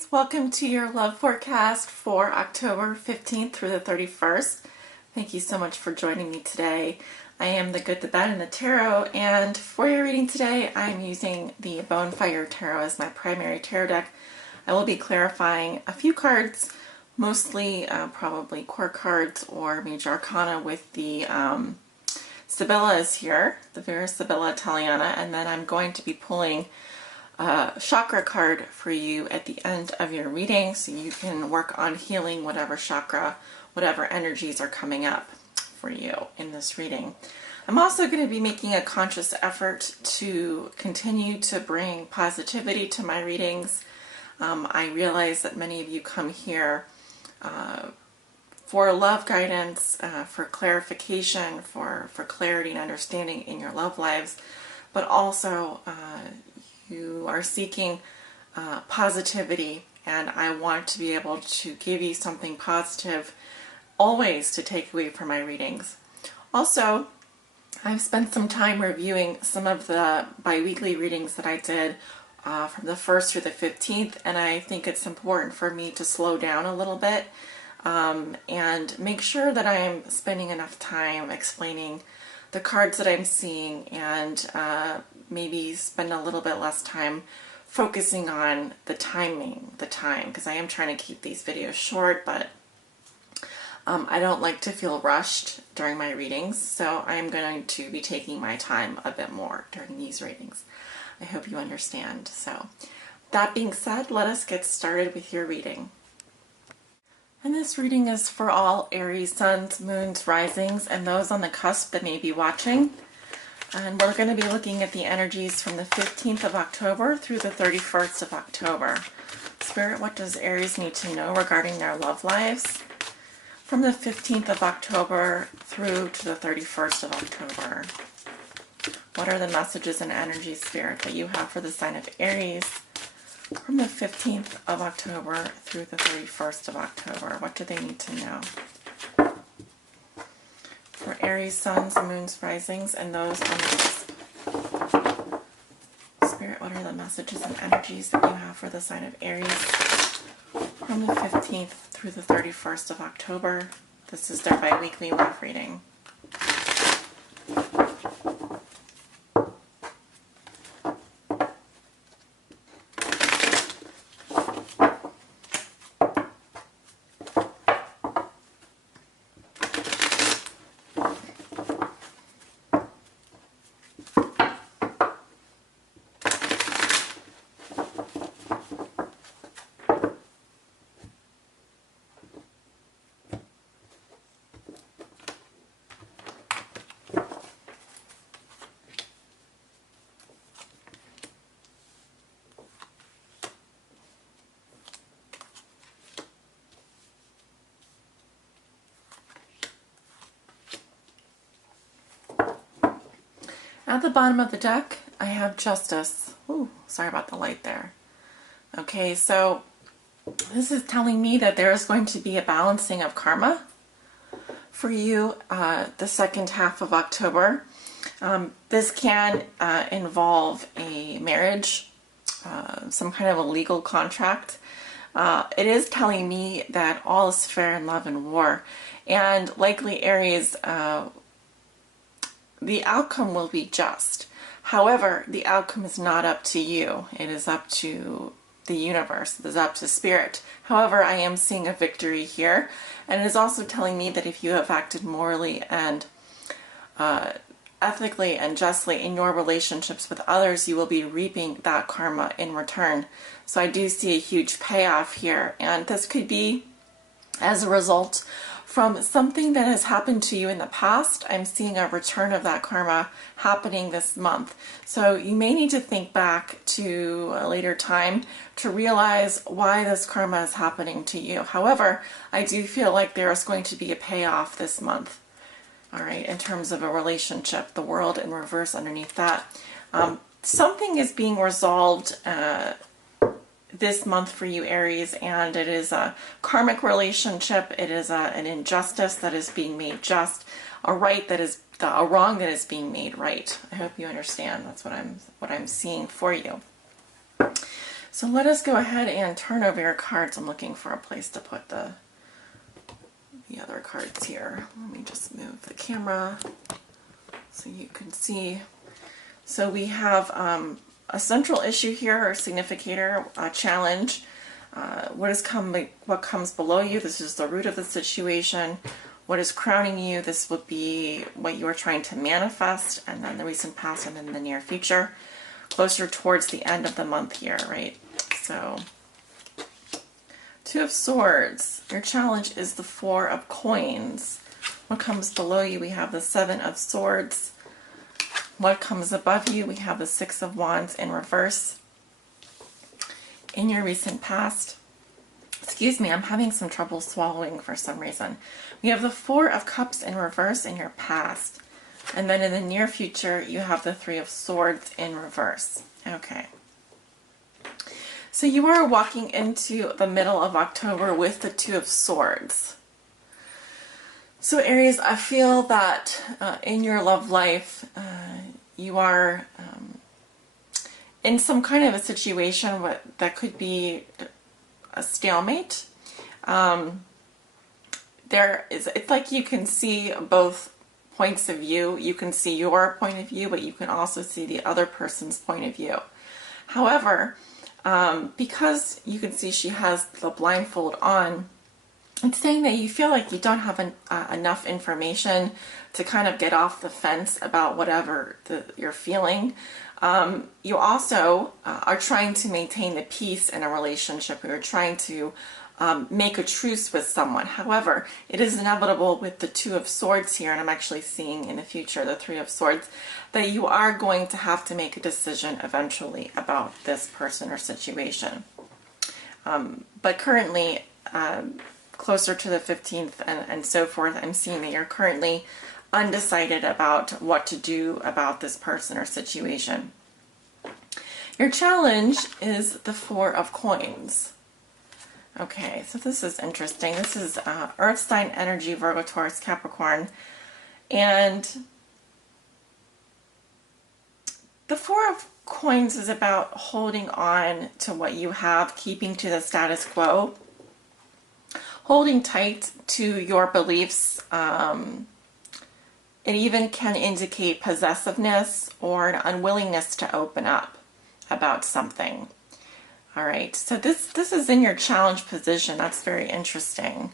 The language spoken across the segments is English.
Aries, welcome to your love forecast for October 15th through the 31st. Thank you so much for joining me today. I am the good, the bad, and the tarot, and for your reading today, I'm using the Bonfire Tarot as my primary tarot deck. I will be clarifying a few cards, mostly probably core cards or major arcana with the Sibyllas here, the Vera Sibilla Italiana, and then I'm going to be pulling chakra card for you at the end of your reading so you can work on healing whatever chakra, whatever energies are coming up for you in this reading. I'm also going to be making a conscious effort to continue to bring positivity to my readings. I realize that many of you come here for love guidance, for clarification, for clarity and understanding in your love lives, but also you are seeking positivity, and I want to be able to give you something positive always to take away from my readings. Also, I've spent some time reviewing some of the bi-weekly readings that I did from the 1st through the 15th, and I think it's important for me to slow down a little bit and make sure that I'm spending enough time explaining the cards that I'm seeing, and maybe spend a little bit less time focusing on the time, because I am trying to keep these videos short, but I don't like to feel rushed during my readings, so I'm going to be taking my time a bit more during these readings. I hope you understand. So, that being said, let us get started with your reading. And this reading is for all Aries suns, moons, risings, and those on the cusp that may be watching. And we're going to be looking at the energies from the 15th of October through the 31st of October. Spirit, what does Aries need to know regarding their love lives from the 15th of October through to the 31st of October? What are the messages and energies, Spirit, that you have for the sign of Aries from the 15th of October through the 31st of October? What do they need to know? For Aries, suns, moons, risings, and those on the cusp. Spirit, what are the messages and energies that you have for the sign of Aries from the 15th through the 31st of October? This is their bi-weekly love reading. At the bottom of the deck, I have Justice. Ooh, sorry about the light there. Okay, so this is telling me that there is going to be a balancing of karma for you the second half of October. This can involve a marriage, some kind of a legal contract. It is telling me that all is fair in love and war, and likely Aries, the outcome will be just. However, the outcome is not up to you. It is up to the universe. It is up to Spirit. However, I am seeing a victory here. And it is also telling me that if you have acted morally and ethically and justly in your relationships with others, you will be reaping that karma in return. So I do see a huge payoff here. And this could be as a result from something that has happened to you in the past. I'm seeing a return of that karma happening this month. So you may need to think back to a later time to realize why this karma is happening to you. However, I do feel like there is going to be a payoff this month. All right, in terms of a relationship, the world in reverse underneath that. Something is being resolved this month for you, Aries, and it is a karmic relationship. It is an injustice that is being made just, a right that is a wrong that is being made right. I hope you understand. That's what I'm seeing for you. So let us go ahead and turn over your cards. I'm looking for a place to put the other cards here. Let me just move the camera so you can see. So we have a central issue here, or significator, a challenge. What comes below you? This is the root of the situation. What is crowning you? This would be what you are trying to manifest, and then the recent past, and then the near future, closer towards the end of the month here, right? So, Two of Swords. Your challenge is the Four of Coins. What comes below you? We have the Seven of Swords. What comes above you? We have the Six of Wands in reverse. In your recent past, excuse me, I'm having some trouble swallowing for some reason. We have the Four of Cups in reverse in your past. And then in the near future, you have the Three of Swords in reverse. Okay. So you are walking into the middle of October with the Two of Swords. So Aries, I feel that in your love life, you are in some kind of a situation that could be a stalemate. It's like you can see both points of view. You can see your point of view, but you can also see the other person's point of view. However, because you can see she has the blindfold on, it's saying that you feel like you don't have enough information to kind of get off the fence about whatever you're feeling. You also are trying to maintain the peace in a relationship. You're trying to make a truce with someone. However, it is inevitable with the Two of Swords here, and I'm actually seeing in the future the Three of Swords, that you are going to have to make a decision eventually about this person or situation. But currently, closer to the 15th and so forth, I'm seeing that you're currently undecided about what to do about this person or situation. Your challenge is the Four of Coins. Okay, so this is interesting. This is Earth sign energy, Virgo, Taurus, Capricorn. And the Four of Coins is about holding on to what you have, keeping to the status quo, holding tight to your beliefs. It even can indicate possessiveness or an unwillingness to open up about something. All right, so this is in your challenge position. That's very interesting.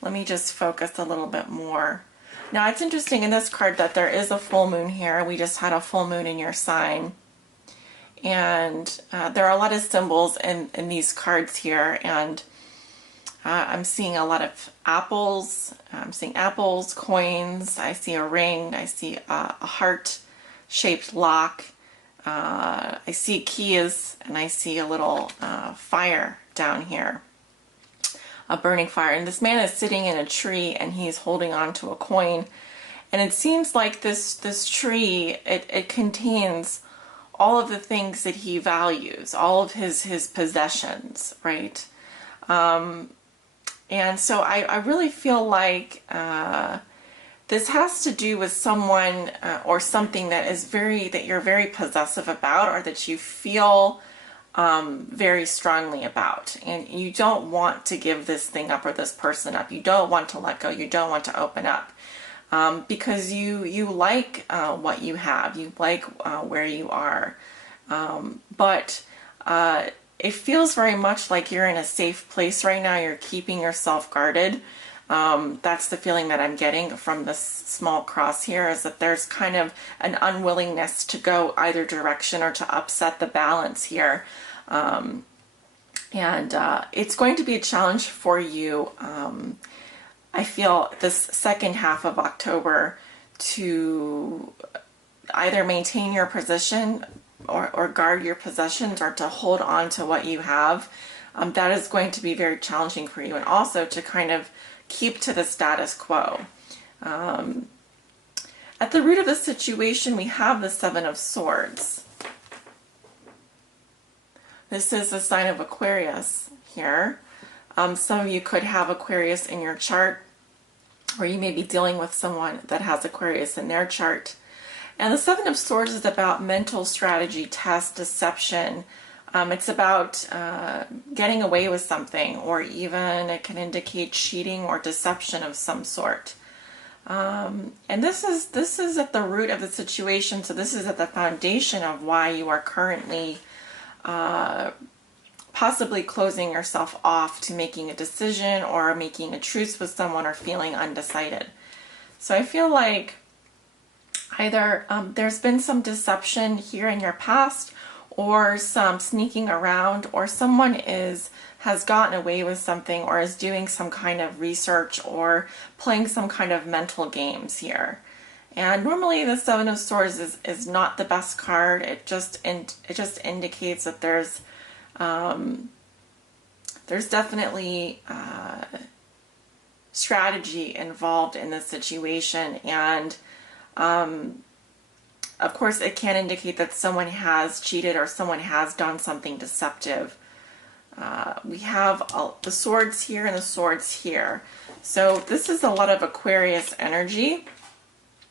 Let me just focus a little bit more. Now, it's interesting in this card that there is a full moon here. We just had a full moon in your sign. And there are a lot of symbols in these cards here. And I'm seeing a lot of apples. I'm seeing apples, coins. I see a ring. I see a heart-shaped lock. I see keys, and I see a little fire down here, a burning fire. And this man is sitting in a tree, and he's holding on to a coin. And it seems like this tree, it contains all of the things that he values, all of his possessions, right? And so I really feel like this has to do with someone or something that you're very possessive about, or that you feel very strongly about, and you don't want to give this thing up or this person up. You don't want to let go. You don't want to open up because you like what you have. You like where you are, but it feels very much like you're in a safe place right now. You're keeping yourself guarded. That's the feeling that I'm getting from this small cross here, is that there's kind of an unwillingness to go either direction or to upset the balance here. And it's going to be a challenge for you, I feel, this second half of October to either maintain your position or guard your possessions, or to hold on to what you have. That is going to be very challenging for you, and also to kind of keep to the status quo. At the root of the situation, we have the Seven of Swords. This is a sign of Aquarius here. Some of you could have Aquarius in your chart, or you may be dealing with someone that has Aquarius in their chart. And the Seven of Swords is about mental strategy, test, deception, It's about getting away with something, or even it can indicate cheating or deception of some sort. And this is at the root of the situation. So this is at the foundation of why you are currently possibly closing yourself off to making a decision or making a truce with someone or feeling undecided. So I feel like either there's been some deception here in your past, or some sneaking around, or someone has gotten away with something, or is doing some kind of research or playing some kind of mental games here. And normally the Seven of Swords is not the best card. It just indicates that there's definitely strategy involved in this situation, and of course it can indicate that someone has cheated or someone has done something deceptive. We have the swords here and the swords here. So this is a lot of Aquarius energy.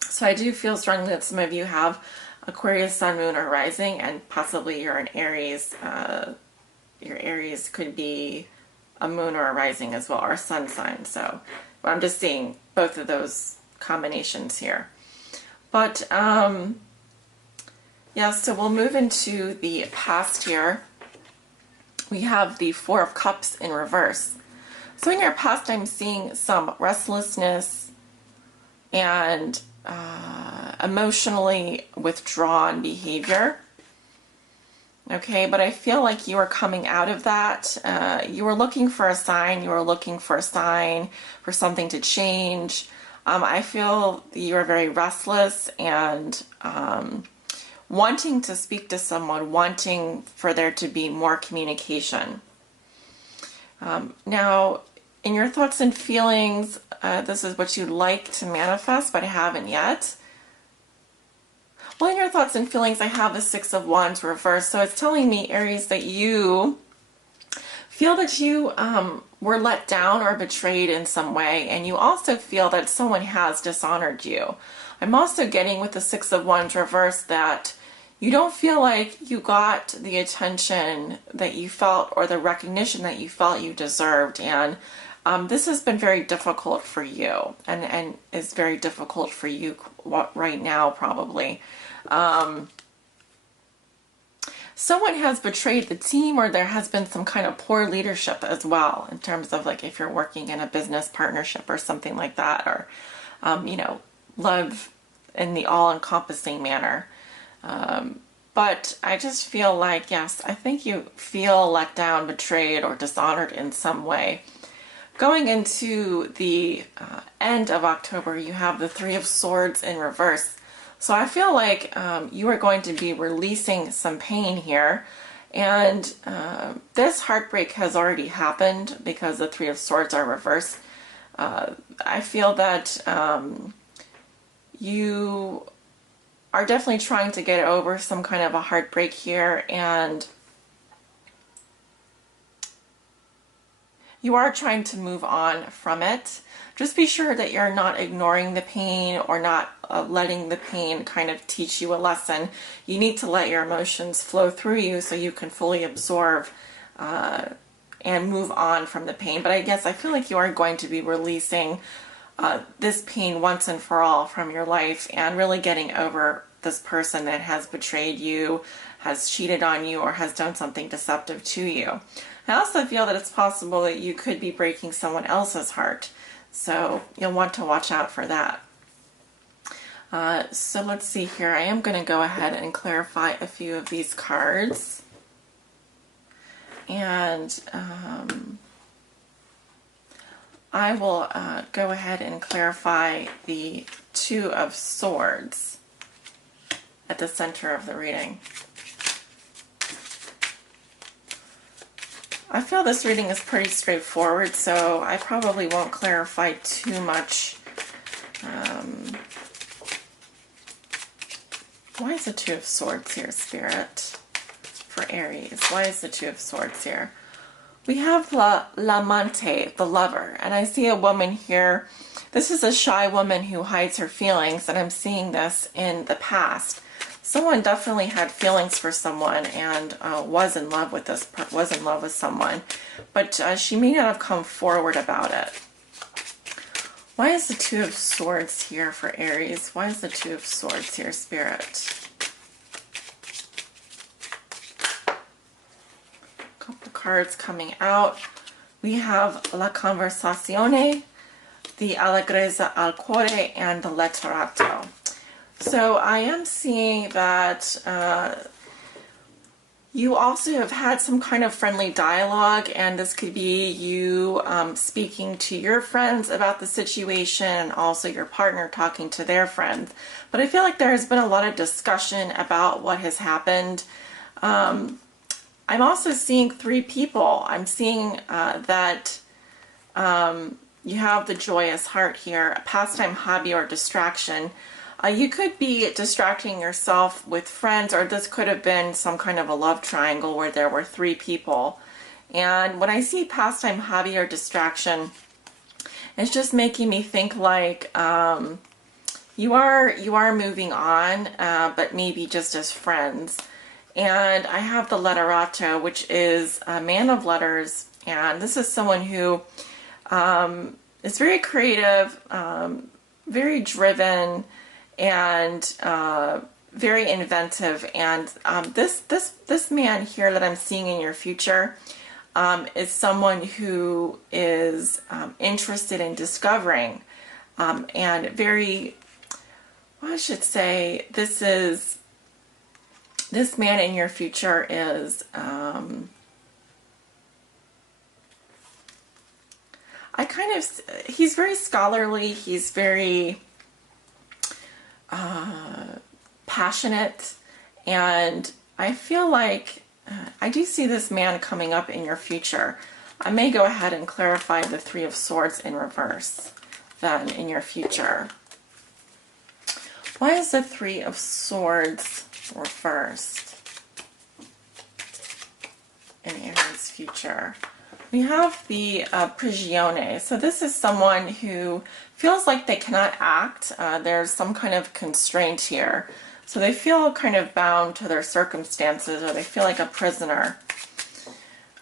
So I do feel strongly that some of you have Aquarius, Sun, Moon, or Rising, and possibly you're an Aries. Your Aries could be a Moon or a Rising as well, or a Sun sign. So I'm just seeing both of those combinations here. But yeah, so we'll move into the past here. We have the Four of Cups in reverse. So in your past, I'm seeing some restlessness and emotionally withdrawn behavior. Okay, but I feel like you are coming out of that. You were looking for a sign. You were looking for a sign for something to change. I feel you are very restless and wanting to speak to someone, wanting for there to be more communication. Now, in your thoughts and feelings, this is what you'd like to manifest, but haven't yet. Well, in your thoughts and feelings, I have the Six of Wands reversed. So it's telling me, Aries, that you feel that you were let down or betrayed in some way, and you also feel that someone has dishonored you. I'm also getting with the Six of Wands reversed that you don't feel like you got the attention that you felt or the recognition that you felt you deserved, and this has been very difficult for you, and is very difficult for you right now probably. Someone has betrayed the team, or there has been some kind of poor leadership as well, in terms of like if you're working in a business partnership or something like that, or you know, love in the all-encompassing manner. But I just feel like, yes, I think you feel let down, betrayed, or dishonored in some way. Going into the end of October, you have the Three of Swords in reverse. So I feel like you are going to be releasing some pain here. And this heartbreak has already happened because the Three of Swords are reversed. I feel that you are definitely trying to get over some kind of a heartbreak here, and you are trying to move on from it. Just be sure that you're not ignoring the pain or not letting the pain kind of teach you a lesson. You need to let your emotions flow through you so you can fully absorb and move on from the pain. But I guess I feel like you are going to be releasing this pain once and for all from your life, and really getting over this person that has betrayed you, has cheated on you, or has done something deceptive to you. I also feel that it's possible that you could be breaking someone else's heart, so you'll want to watch out for that. So let's see here. I am going to go ahead and clarify a few of these cards. And I will go ahead and clarify the Two of Swords at the center of the reading. I feel this reading is pretty straightforward, so I probably won't clarify too much. Why is the Two of Swords here, Spirit, for Aries? Why is the Two of Swords here? We have l'amante, the lover, and I see a woman here. This is a shy woman who hides her feelings, and I'm seeing this in the past. someone definitely had feelings for someone and was in love with someone, but she may not have come forward about it. Why is the Two of Swords here for Aries? Why is the Two of Swords here, Spirit? A couple of cards coming out. We have La Conversazione, the Allegrezza al Cuore, and the Letterato. So I am seeing that you also have had some kind of friendly dialogue, and this could be you speaking to your friends about the situation, and also your partner talking to their friends. But I feel like there has been a lot of discussion about what has happened. I'm also seeing three people. I'm seeing that you have the joyous heart here, a pastime, hobby, or distraction. You could be distracting yourself with friends, or this could have been some kind of a love triangle where there were three people. And when I see pastime, hobby, or distraction, it's just making me think like you are moving on, but maybe just as friends. And I have the Letterato, which is a man of letters, and this is someone who is very creative, very driven, and very inventive. And this man here that I'm seeing in your future is someone who is interested in discovering and very, well, I should say, this man in your future is he's very scholarly, he's very passionate, and I feel like I do see this man coming up in your future. I may go ahead and clarify the Three of Swords in reverse then in your future. Why is the Three of Swords reversed in Aries' future? We have the Prigione. So this is someone who feels like they cannot act. There's some kind of constraint here. So they feel kind of bound to their circumstances, or they feel like a prisoner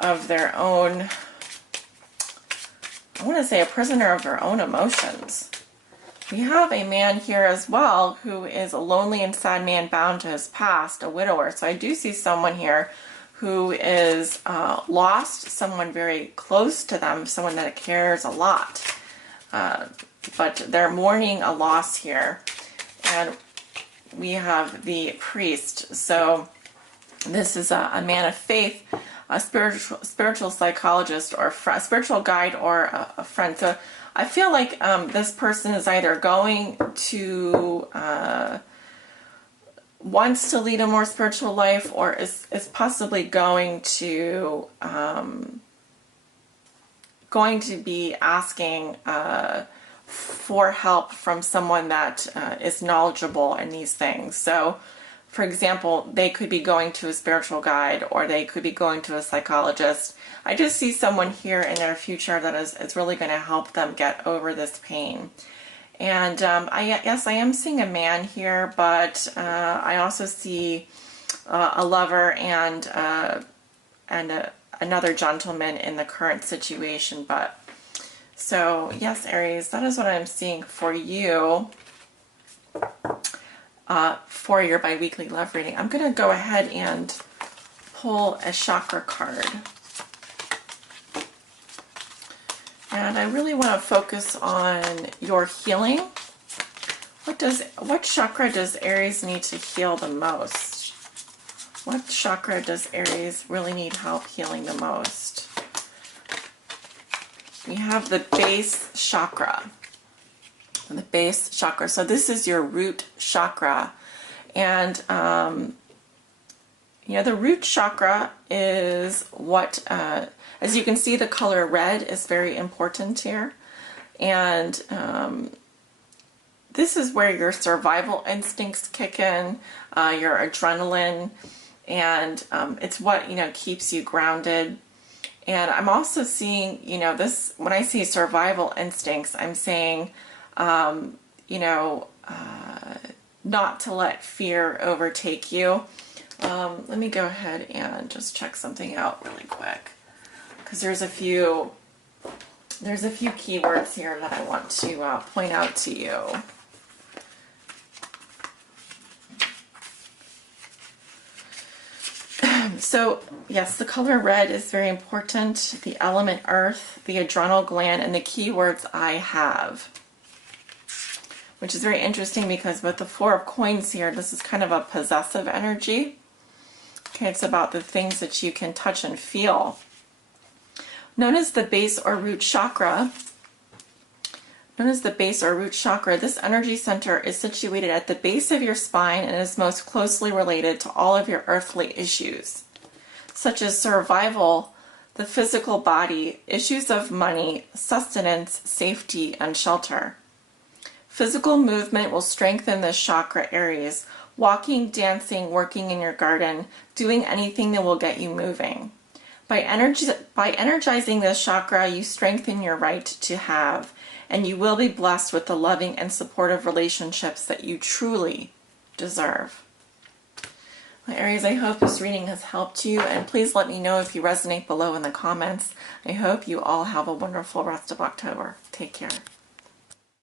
of their own, I want to say a prisoner of their own emotions. We have a man here as well who is a lonely and sad man bound to his past, a widower. So I do see someone here who is lost, someone very close to them, someone that cares a lot. But they're mourning a loss here. And we have the priest. So this is a man of faith, a spiritual psychologist, or a spiritual guide, or a friend. So I feel like this person is either going to wants to lead a more spiritual life, or is possibly going to be asking for help from someone that is knowledgeable in these things. So, for example, they could be going to a spiritual guide, or they could be going to a psychologist. I just see someone here in their future that is really going to help them get over this pain. And yes, I am seeing a man here, but I also see a lover and another gentleman in the current situation. But so yes, Aries, that is what I'm seeing for you for your biweekly love reading. I'm going to go ahead and pull a chakra card. And I really want to focus on your healing. What chakra does Aries need to heal the most? What chakra does Aries really need help healing the most? We have the base chakra. The base chakra. So this is your root chakra. And the root chakra is what, as you can see, the color red is very important here. And this is where your survival instincts kick in, your adrenaline, and it's what, keeps you grounded. And I'm also seeing, this, when I see not to let fear overtake you. Let me go ahead and just check something out really quick, because there's a few keywords here that I want to point out to you. So yes, the color red is very important. The element earth, the adrenal gland, and the keywords I have, which is very interesting because with the Four of Coins here, this is kind of a possessive energy. Okay, it's about the things that you can touch and feel. Known as the base or root chakra, this energy center is situated at the base of your spine and is most closely related to all of your earthly issues, such as survival, the physical body, issues of money, sustenance, safety, and shelter. Physical movement will strengthen this chakra, Aries. Walking, dancing, working in your garden, doing anything that will get you moving. By energizing this chakra, you strengthen your right to have, and you will be blessed with the loving and supportive relationships that you truly deserve. Well, Aries, I hope this reading has helped you, and please let me know if you resonate below in the comments. I hope you all have a wonderful rest of October. Take care.